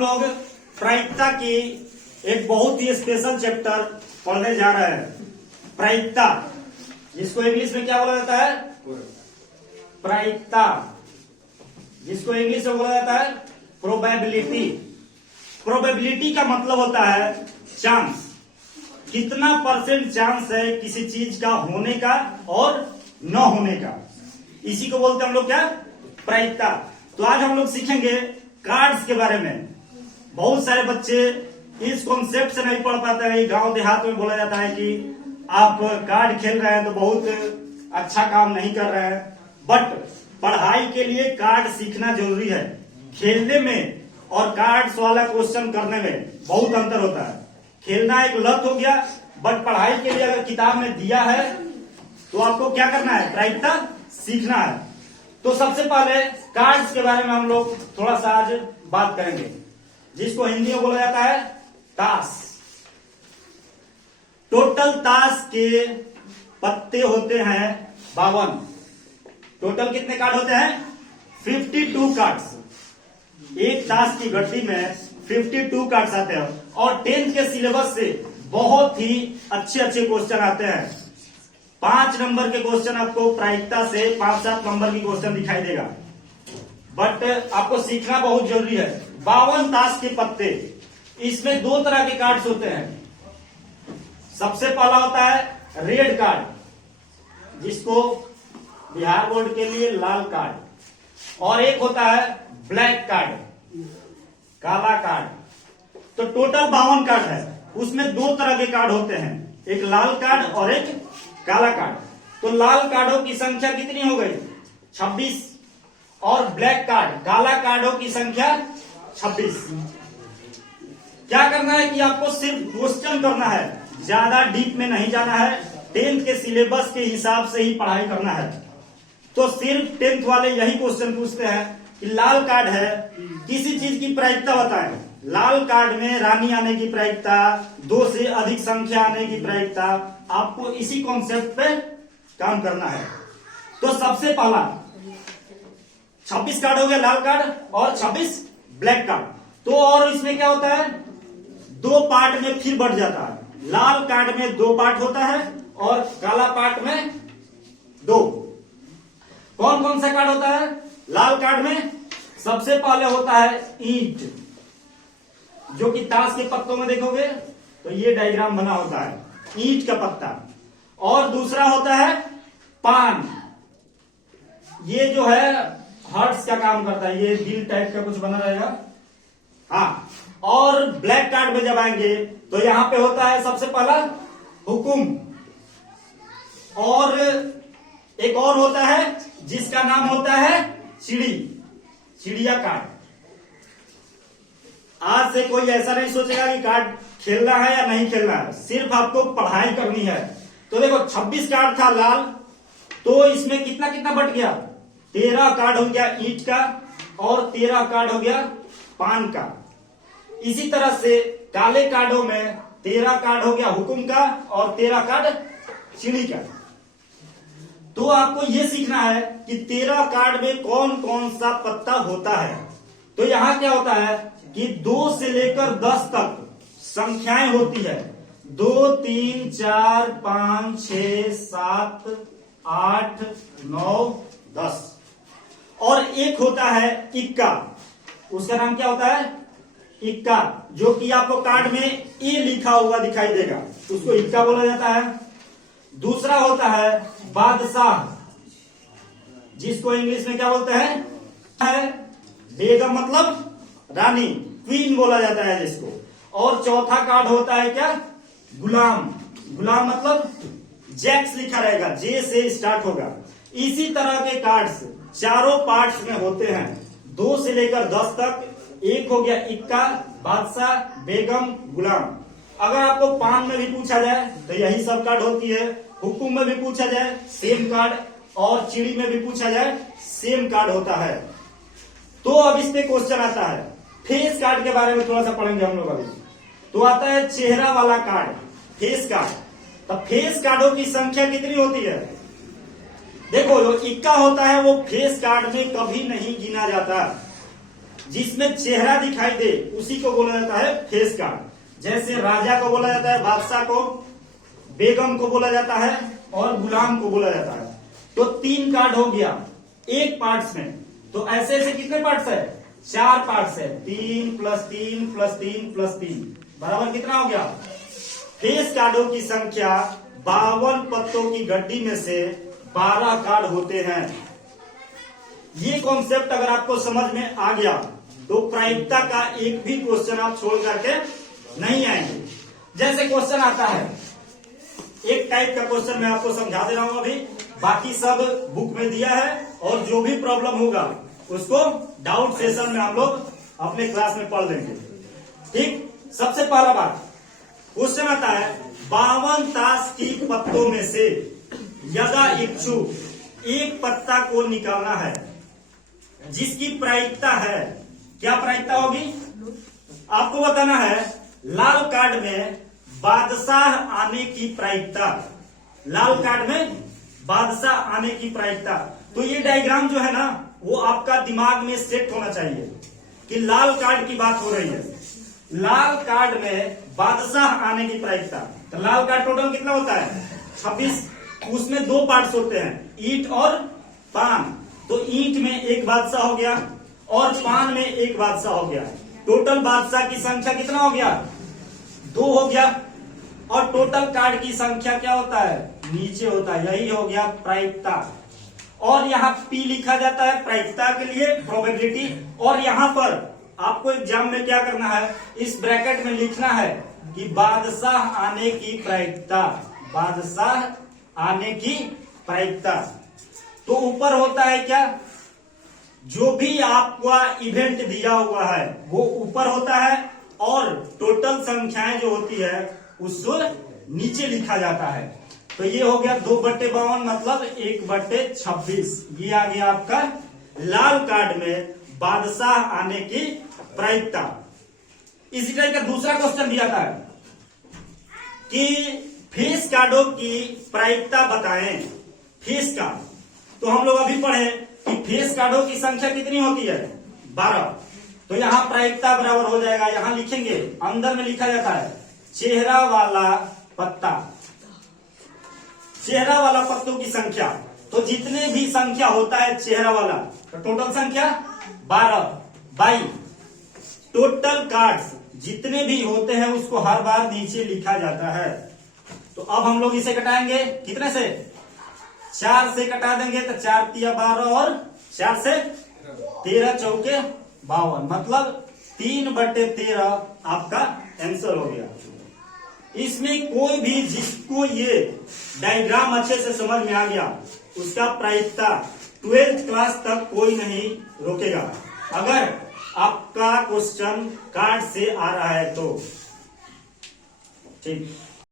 लोग प्रायिकता की एक बहुत ही स्पेशल चैप्टर पढ़ने जा रहे हैं। प्रायिकता, जिसको इंग्लिश में क्या बोला जाता है? प्रायिकता, जिसको इंग्लिश में बोला जाता है प्रोबेबिलिटी। प्रोबेबिलिटी का मतलब होता है चांस, कितना परसेंट चांस है किसी चीज का होने का और न होने का, इसी को बोलते हैं हम लोग क्या? प्रायिकता। तो आज हम लोग सीखेंगे कार्ड्स के बारे में। बहुत सारे बच्चे इस कॉन्सेप्ट से नहीं पढ़ पाते हैं। गांव देहात में बोला जाता है कि आप कार्ड खेल रहे हैं तो बहुत अच्छा काम नहीं कर रहे हैं, बट पढ़ाई के लिए कार्ड सीखना जरूरी है। खेलने में और कार्ड्स वाला क्वेश्चन करने में बहुत अंतर होता है। खेलना एक लत हो गया, बट पढ़ाई के लिए अगर किताब में दिया है तो आपको क्या करना है? प्रायिकता सीखना है। तो सबसे पहले कार्ड्स के बारे में हम लोग थोड़ा सा आज बात करेंगे, जिसको हिंदी में बोला जाता है ताश। टोटल ताश के पत्ते होते हैं 52। टोटल कितने कार्ड होते हैं? 52 कार्ड्स। एक ताश की गड्डी में 52 कार्ड्स आते हैं और 10th के सिलेबस से बहुत ही अच्छे अच्छे क्वेश्चन आते हैं। 5 नंबर के क्वेश्चन आपको प्रायिकता से 5-7 नंबर की क्वेश्चन दिखाई देगा, बट आपको सीखना बहुत जरूरी है। 52 ताश के पत्ते, इसमें 2 तरह के कार्ड्स होते हैं। सबसे पहला होता है रेड कार्ड, जिसको बिहार बोर्ड के लिए लाल कार्ड, और एक होता है ब्लैक कार्ड, काला कार्ड। तो टोटल 52 कार्ड है, उसमें 2 तरह के कार्ड होते हैं, एक लाल कार्ड और एक काला कार्ड। तो लाल कार्डों की संख्या कितनी हो गई? 26, और ब्लैक कार्ड, काला कार्डों की संख्या 26। क्या करना है कि आपको सिर्फ क्वेश्चन करना है, ज्यादा डीप में नहीं जाना है। 10th के सिलेबस के हिसाब से ही पढ़ाई करना है। तो सिर्फ 10th वाले यही क्वेश्चन पूछते हैं कि लाल कार्ड है, किसी चीज की प्रायिकता बताएं। लाल कार्ड में रानी आने की प्रायिकता, 2 से अधिक संख्या आने की प्रायिकता, आपको इसी कॉन्सेप्ट पे काम करना है। तो सबसे पहला 26 कार्ड हो गया लाल कार्ड और 26 ब्लैक कार्ड। तो और इसमें क्या होता है? 2 पार्ट में फिर बढ़ जाता है। लाल कार्ड में 2 पार्ट होता है और काला पार्ट में 2। कौन कौन सा कार्ड होता है लाल कार्ड में? सबसे पहले होता है ईंट, जो कि ताश के पत्तों में देखोगे तो ये डायग्राम बना होता है, ईंट का पत्ता। और दूसरा होता है पान, ये जो है हार्ट्स का काम करता है, ये दिल टाइप का कुछ बना रहेगा। हाँ, और ब्लैक कार्ड में जब आएंगे तो यहां पे होता है सबसे पहला हुकुम, और एक और होता है जिसका नाम होता है चिड़िया कार्ड। आज से कोई ऐसा नहीं सोचेगा कि कार्ड खेलना है या नहीं खेलना है, सिर्फ आपको पढ़ाई करनी है। तो देखो 26 कार्ड था लाल, तो इसमें कितना कितना बट गया? 13 कार्ड हो गया ईंट का और 13 कार्ड हो गया पान का। इसी तरह से काले कार्डों में 13 कार्ड हो गया हुकुम का और 13 कार्ड चिड़ी का। तो आपको यह सीखना है कि 13 कार्ड में कौन कौन सा पत्ता होता है। तो यहां क्या होता है कि 2 से लेकर 10 तक संख्याएं होती है। 2, 3, 4, 5, 6, 7, 8, 9, 10, और एक होता है इक्का। उसका नाम क्या होता है? इक्का, जो कि आपको कार्ड में ए लिखा हुआ दिखाई देगा, उसको इक्का बोला जाता है। दूसरा होता है बादशाह, जिसको इंग्लिश में क्या बोलते हैं? बेगम मतलब रानी, क्वीन बोला जाता है जिसको। और चौथा कार्ड होता है क्या? गुलाम। गुलाम मतलब जैक्स लिखा रहेगा, जे से स्टार्ट होगा। इसी तरह के कार्ड्स चारों पार्ट्स में होते हैं, 2 से लेकर 10 तक। एक हो गया इक्का, बादशाह, बेगम, गुलाम। अगर आपको पान में भी पूछा जाए तो यही सब कार्ड होती है। हुकुम में भी पूछा जाए सेम कार्ड, और चिड़ी में भी पूछा जाए सेम कार्ड होता है। तो अब इस पे क्वेश्चन आता है। फेस कार्ड के बारे में थोड़ा सा पढ़ेंगे हम लोग अभी। तो आता है चेहरा वाला कार्ड, फेस कार्ड। तो फेस कार्डों की संख्या कितनी होती है? देखो, जो इक्का होता है वो फेस कार्ड में कभी नहीं गिना जाता। जिसमें चेहरा दिखाई दे उसी को बोला जाता है फेस कार्ड। जैसे राजा को बोला जाता है, बादशाह को, बेगम को बोला जाता है और गुलाम को बोला जाता है। तो 3 कार्ड हो गया एक पार्ट्स में। तो ऐसे ऐसे कितने पार्ट्स है? 4 पार्ट्स है। 3 + 3 + 3 + 3 बराबर कितना हो गया? फेस कार्डों की संख्या 52 पत्तों की गड्डी में से 12 कार्ड होते हैं। ये कॉन्सेप्ट अगर आपको समझ में आ गया तो प्रायिकता का एक भी क्वेश्चन आप छोड़ करके नहीं आएंगे। जैसे क्वेश्चन आता है, एक टाइप का क्वेश्चन मैं आपको समझा दे रहा हूं अभी, बाकी सब बुक में दिया है और जो भी प्रॉब्लम होगा उसको डाउट सेशन में हम लोग अपने क्लास में पढ़ लेंगे। ठीक, सबसे पहला बात क्वेश्चन आता है, 52 ताश की पत्तों में से यदा इच्छुक एक पत्ता को निकालना है जिसकी प्रायिकता है। क्या प्रायिकता होगी? आपको बताना है लाल कार्ड में बादशाह आने की प्रायिकता। लाल कार्ड में बादशाह आने की प्रायिकता। तो ये डायग्राम जो है ना वो आपका दिमाग में सेट होना चाहिए कि लाल कार्ड की बात हो रही है। लाल कार्ड में बादशाह आने की प्रायिकता। तो लाल कार्ड टोटल कितना होता है? 26। उसमें 2 पार्ट्स होते हैं, ईंट और पान। तो ईंट में एक बादशाह हो गया और पान में एक बादशाह हो गया। टोटल बादशाह की संख्या कितना हो गया? 2 हो गया। और टोटल कार्ड की संख्या क्या होता है? नीचे होता है। यही हो गया प्रायिकता। और यहाँ P लिखा जाता है प्रायिकता के लिए, प्रोबेबिलिटी। और यहाँ पर आपको एग्जाम में क्या करना है, इस ब्रैकेट में लिखना है कि बादशाह आने की प्रायिकता। बादशाह आने की प्रायिकता। तो ऊपर होता है क्या, जो भी आपका इवेंट दिया हुआ है वो ऊपर होता है और टोटल संख्याएं जो होती है उसको नीचे लिखा जाता है। तो ये हो गया 2/52 मतलब 1/26। ये आ गया आपका लाल कार्ड में बादशाह आने की प्रायिकता। इसी तरह का दूसरा क्वेश्चन दिया था कि फेस कार्डों की प्रायिकता बताएं। फेस कार्ड तो हम लोग अभी पढ़े कि फेस कार्डों की संख्या कितनी होती है? 12। तो यहाँ प्रायिकता बराबर हो जाएगा, यहाँ लिखेंगे, अंदर में लिखा जाता है चेहरा वाला पत्ता। चेहरा वाला पत्तों की संख्या। तो जितने भी संख्या होता है चेहरा वाला, तो टोटल संख्या 12 बाई टोटल कार्ड्स जितने भी होते हैं उसको हर बार नीचे लिखा जाता है। तो अब हम लोग इसे घटाएंगे कितने से? 4 से घटा देंगे तो 4 तिया 12 और 4 से 13 चौके 52 मतलब 3/13 आपका आंसर हो गया। इसमें कोई भी जिसको ये डायग्राम अच्छे से समझ में आ गया उसका प्रायिकता 12th क्लास तक कोई नहीं रोकेगा, अगर आपका क्वेश्चन कार्ड से आ रहा है तो। ठीक।